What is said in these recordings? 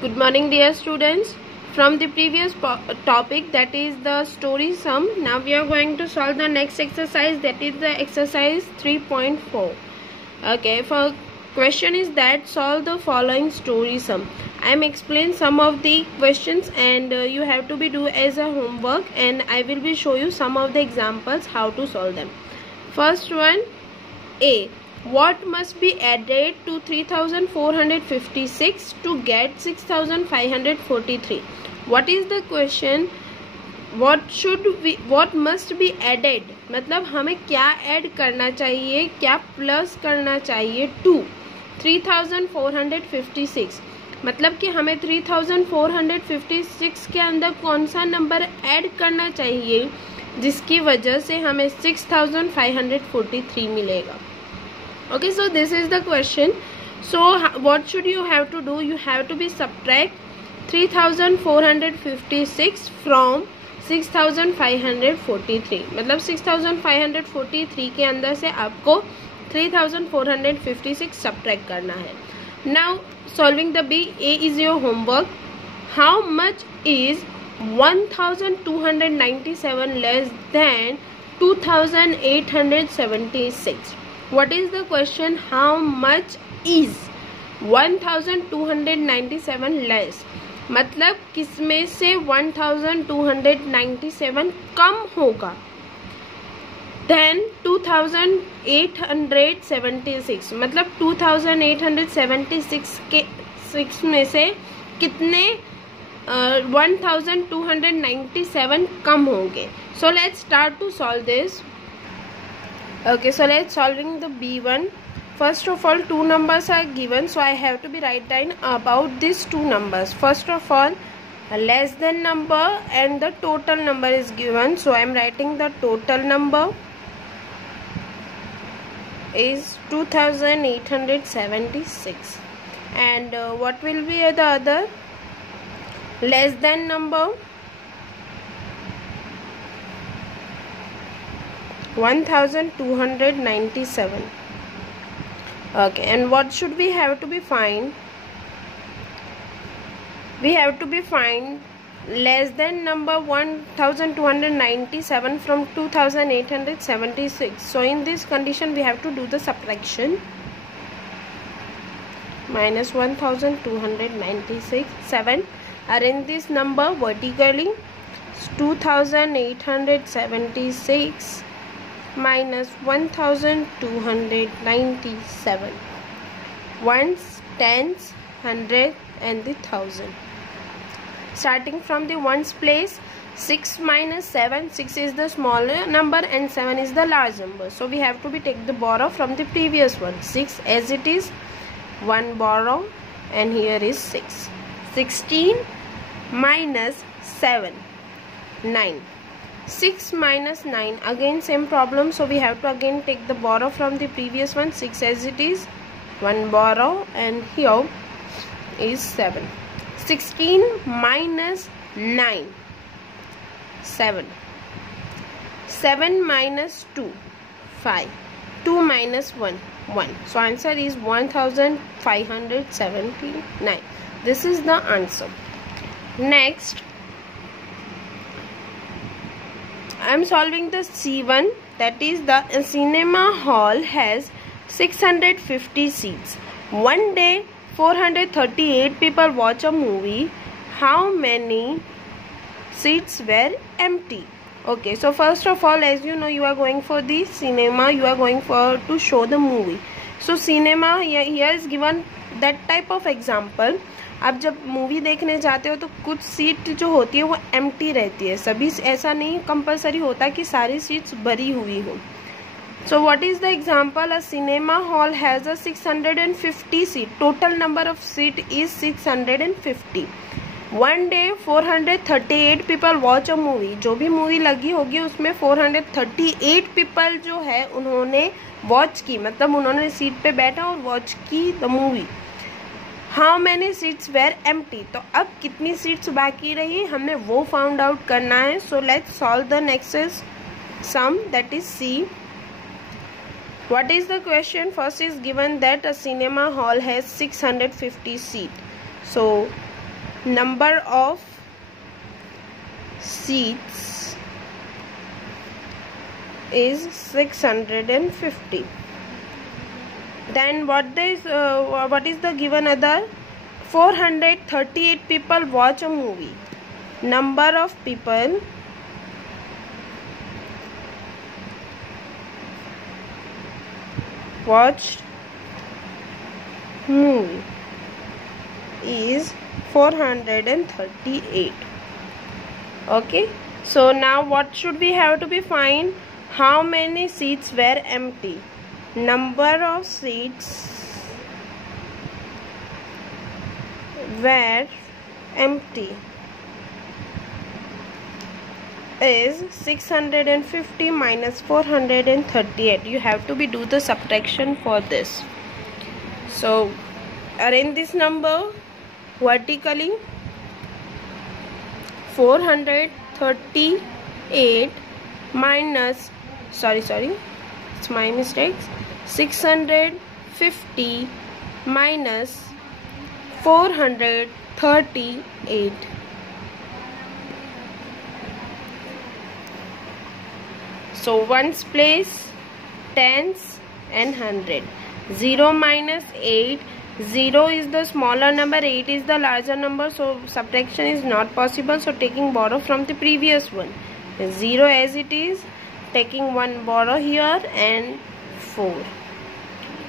Good morning, dear students. From the previous topic, that is the story sum, now we are going to solve the next exercise, that is the exercise 3.4. Okay, for question is that solve the following story sum. I am explain some of the questions and you have to be do as a homework, and I will be show you some of the examples how to solve them. First one, A. What must be added to 3456 to get 6543? What is the question? What must be added? मतलब हमें क्या add करना चाहिए, क्या plus करना चाहिए to 3456. मतलब कि हमें 3456 के अंदर कौन सा नंबर ऐड करना चाहिए जिसकी वजह से हमें 6543 मिलेगा. Okay, so this is the question. So what should you have to do? You have to be subtract 3456 from 6543. मतलब 6543 के अंदर से आपको 3456 subtract करना है. Now solving the B. A is your homework. How much is 1297 less than 2876? What is the question? How much is 1297 less? मतलब किसमें से 1297 कम होगा then 2876. मतलब 2876 के 6 में से कितने 1297 कम होंगे. So let's start to solve this. Okay, so let's solving the B1. First of all, two numbers are given, so I have to be write down about these two numbers. First of all, a less than number and the total number is given, so I am writing the total number is 2876, and what will be the other less than number? 1297. Okay, and what should we have to be find? We have to be find less than number 1297 from 2876. So in this condition we have to do the subtraction. Minus 1297. Arrange this number vertically. 2876 minus 1297. Ones, tens, hundred and the thousand. Starting from the ones place, 6 minus 7. 6 is the smaller number and 7 is the large number. So we have to be take the borrow from the previous one. 6 as it is, 1 borrow, and here is 6. 16 minus 7, 9. 6 minus 9, again same problem, so we have to again take the borrow from the previous one. 6 as it is, 1 borrow, and here is 7. 16 minus 9, 7. 7 minus 2, 5. 2 minus 1, 1. So answer is 1579. This is the answer. Next, I am solving the C1, that is the cinema hall has 650 seats. One day 438 people watch a movie. How many seats were empty? Okay, so first of all, as you know, you are going for the cinema, you are going for to show the movie. So cinema here is given that type of example. आप जब movie देखने जाते हो तो कुछ seat जो होती है वो एम्प्टी रहती है. सभी ऐसा नहीं कंपलसरी होता कि सारी सीट्स भरी हुई हो. So what is the example? A cinema hall has a 650 seat. Total number of seat is 650. One day 438 people watch a movie. जो भी मूवी लगी होगी उसमें 438 पीपल जो है उन्होंने वॉच की, मतलब उन्होंने सीट पे बैठा और वॉच की the movie. How many seats were empty. तो अब कितनी सीट्स बाकी रही हमें वो फाउंड आउट करना है. So let's solve the next sum, that is C. What is the question? First is given that a cinema hall has 650 seats. So number of seats is 650. Then what is the given other? 438 people watch a movie. Number of people watched movie is 438. Okay, so now what should we have to be find? How many seats were empty? Number of seats were empty is 650 minus 438. You have to be do the subtraction for this. So arrange this number vertically. 438 minus, sorry, it's my mistakes, 650 minus 438. So ones place, tens and 100. 0 minus 8. 0 is the smaller number, 8 is the larger number, so subtraction is not possible. So taking borrow from the previous one. 0 as it is, taking one borrow here, and 4.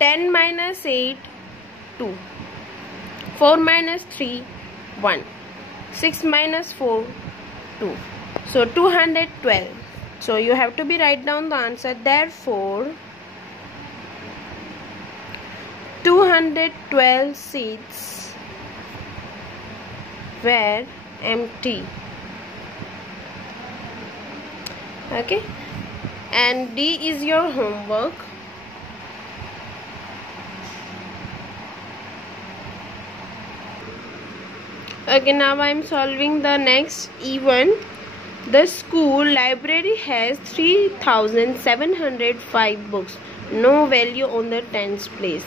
10 minus 8, 2. 4 minus 3, 1. 6 minus 4, 2. So 212. So you have to be write down the answer. Therefore 212 seats were empty. Okay, and D is your homework. Okay, now I am solving the next E1. The school library has 3,705 books. No value on the tens place.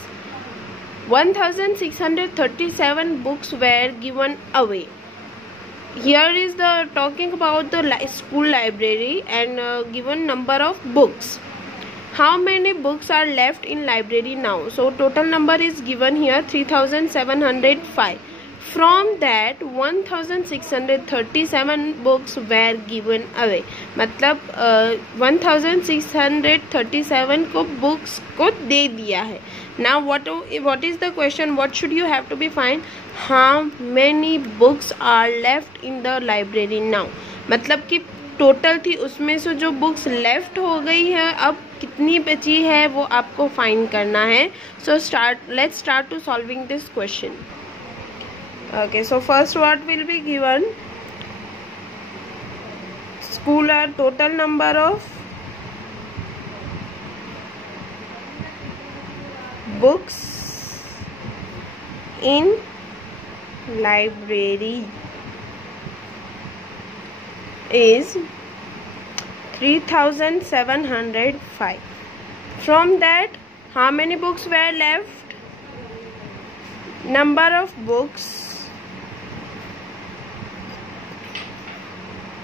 1,637 books were given away. Here is the talking about the school library and given number of books. How many books are left in library now? So total number is given here 3,705. From that 1,637 books were given away. मतलब 1,637 को books को दे दिया है. Now what is the question? What should you have to be find? How many books are left in the library now? मतलब कि total थी उसमें से जो बुक्स लेफ्ट हो गई है, अब कितनी बची है वो आपको फाइंड करना है. So let's start to solving this question. Okay, so first what will be given? School are total number of books in library is 3,705. From that, how many books were left? Number of books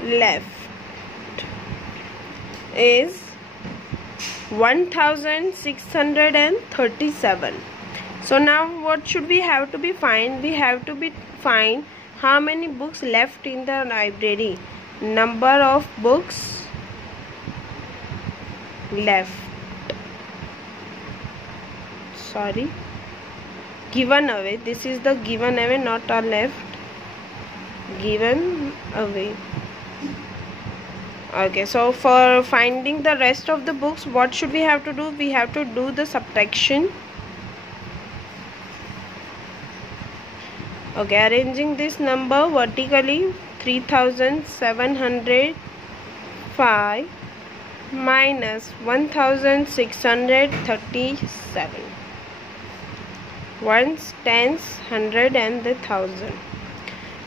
left is 1,637. So now what should we have to be find? We have to be find how many books left in the library. Number of books left, sorry, given away. This is the given away, not a left, given away. Okay, so for finding the rest of the books, what should we have to do? We have to do the subtraction. Okay, arranging this number vertically, 3,705 minus 1,637. Ones, tens, 100 and the 1,000.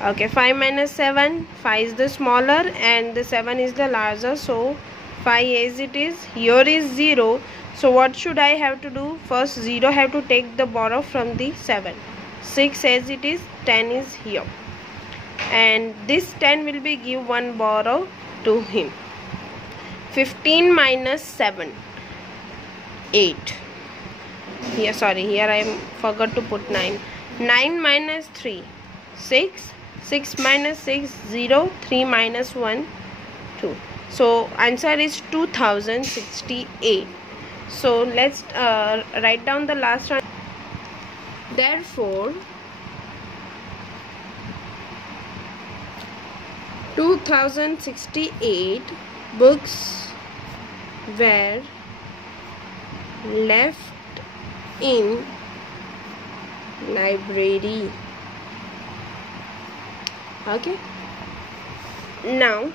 Okay, 5 minus 7, 5 is the smaller and the 7 is the larger, so 5 as it is. Here is 0, so what should I have to do? First 0 have to take the borrow from the 7. 6 as it is, 10 is here. and this 10 will be give one borrow to him. 15 minus 7, 8. Here, sorry, here I forgot to put 9. 9 minus 3, 6. 6 minus 6, 0. 3 minus 1, 2. So answer is 2068. So let's write down the last one. Therefore 2068 books were left in library. Okay, now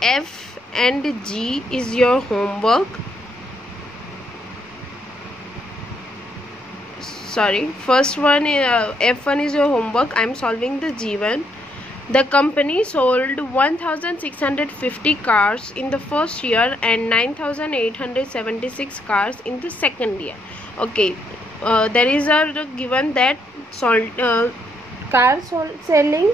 F and G is your homework. Sorry, first one F1 is your homework. I am solving the G1. The company sold 1650 cars in the first year and 9876 cars in the second year. Okay, there is a given that car selling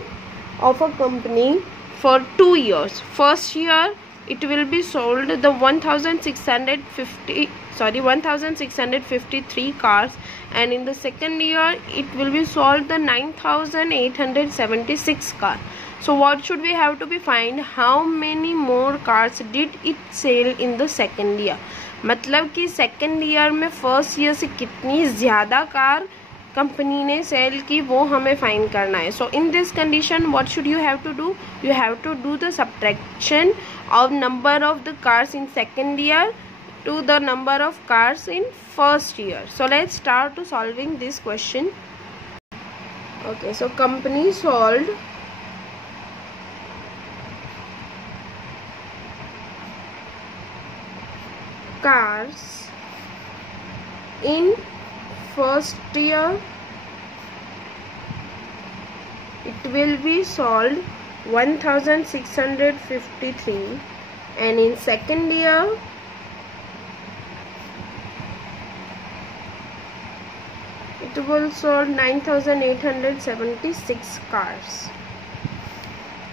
of a company for 2 years. First year it will be sold the 1653 cars, and in the second year it will be sold the 9876 cars. So what should we have to be find? How many more cars did it sell in the second year? मतलब कि second year में first year से कितनी ज़्यादा car company ने cell की वो हमें फाइंड करना है. So in this condition what should you have to do? You have to do the subtraction of number of the cars in second year to the number of cars in first year. So let's start to solving this question. Okay, so company sold cars in first year. It will be sold 1653, and in second year it will sold 9876 cars.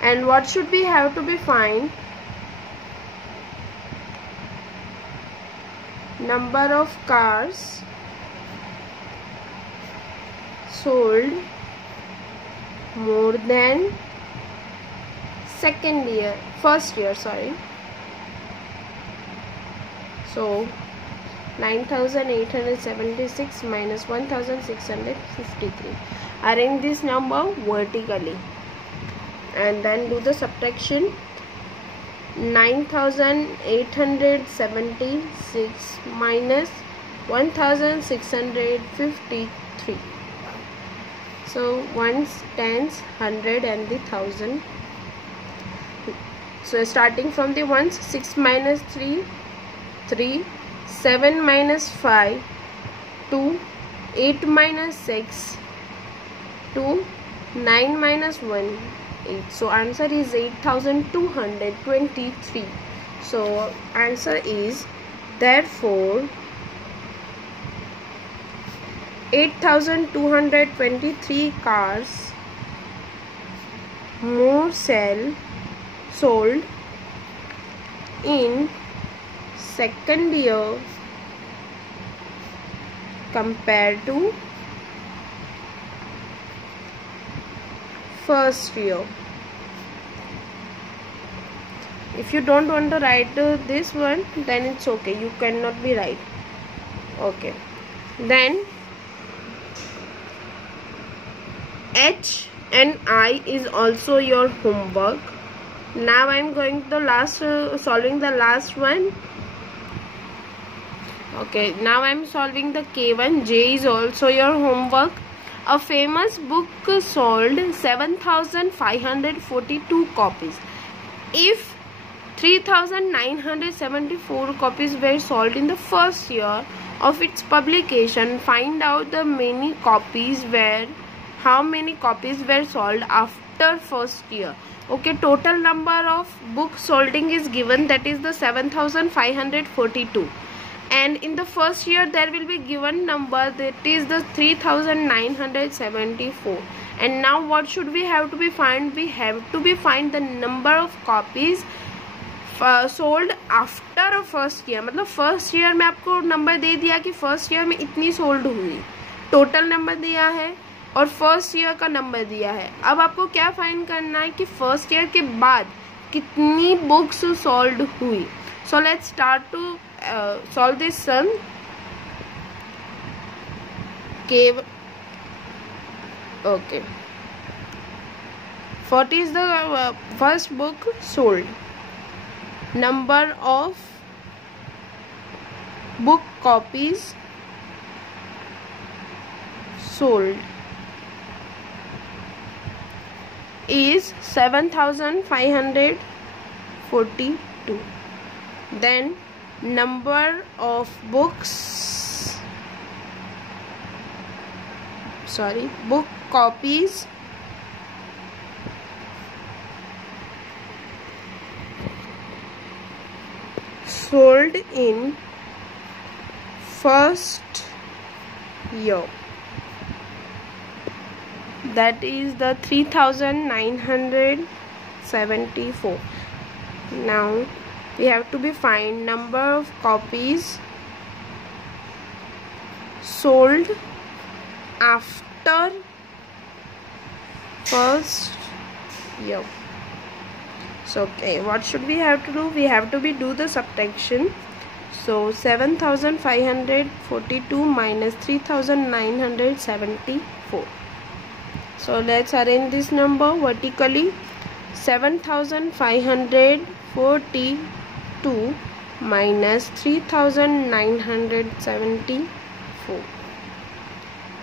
And what should we have to be find? Number of cars sold more than first year, sorry. So 9876 minus 1653. Arrange this number vertically and then do the subtraction. 9876 minus 1653. So ones, tens, 100 and the 1000. So starting from the ones, 6 minus 3, 3. 7 minus 5, 2. 8 minus 6, 2. 9 minus 1, 8. So answer is 8223. So answer is therefore 8223 cars more sold in second year compared to first year. If you don't want to write this one, then it's okay, you cannot be right. Okay, then H and I is also your homework. Now I am going to solving the last one. Okay, now I am solving the K1. J is also your homework. A famous book sold 7,542 copies. If 3,974 copies were sold in the first year of its publication, find out how many copies were sold after first year. Okay, total number of books sold is given, that is the 7,542. and in the first year there will be given number, that is the 3974. and now what should we have to be find? We have to be find the number of copies sold after first year. मतलब first year में आपको number दे दिया कि first year में इतनी sold हुई, total number दिया है और फर्स्ट ईयर का नंबर दिया है. अब आपको क्या फाइंड करना है कि फर्स्ट ईयर के बाद कितनी बुक्स सोल्ड हुई. So let's start to solve this sum. Okay, what is the first book sold? Number of book copies sold is 7542. Then number of book copies sold in first year, that is the 3974. Now we have to be find number of copies sold after first year. So okay, what should we have to do? We have to be do the subtraction. So 7542 minus 3974. So let's arrange this number vertically. 7542 minus 3974.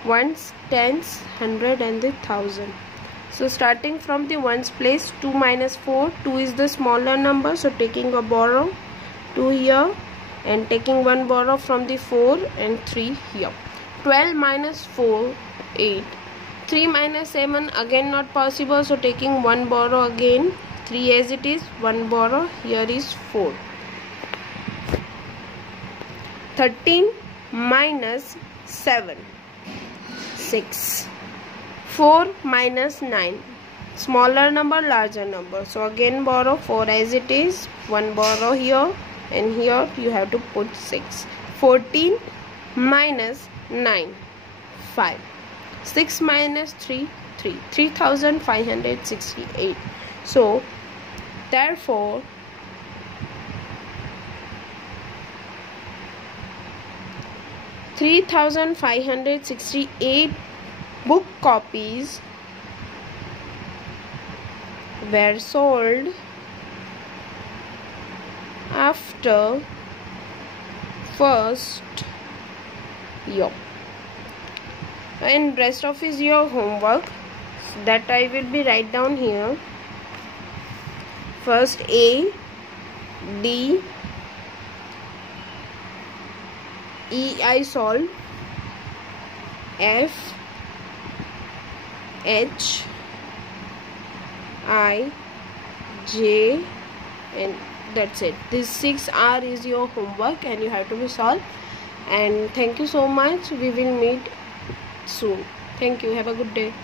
Ones, tens, hundred and the thousand. So starting from the ones place, 2 minus 4, 2 is the smaller number, so taking a borrow 2 here and taking one borrow from the 4 and 3 here. 12 minus 4, 8. 3 minus 7, again not possible, so taking one borrow again, 3 as it is, one borrow, here is 4. 13 minus 7, 6. 4 minus 9, smaller number, larger number, so again borrow 4 as it is, one borrow here and here you have to put 6. 14 minus 9, 5. 6 minus 3, 3. 3568. So therefore 3568 book copies were sold after first year. And rest of is your homework that I will be write down here. First A, D, E I solve, F, H, I, J, and that's it. This 6R is your homework and you have to be solved. And thank you so much. We will meet soon. Thank you. Have a good day.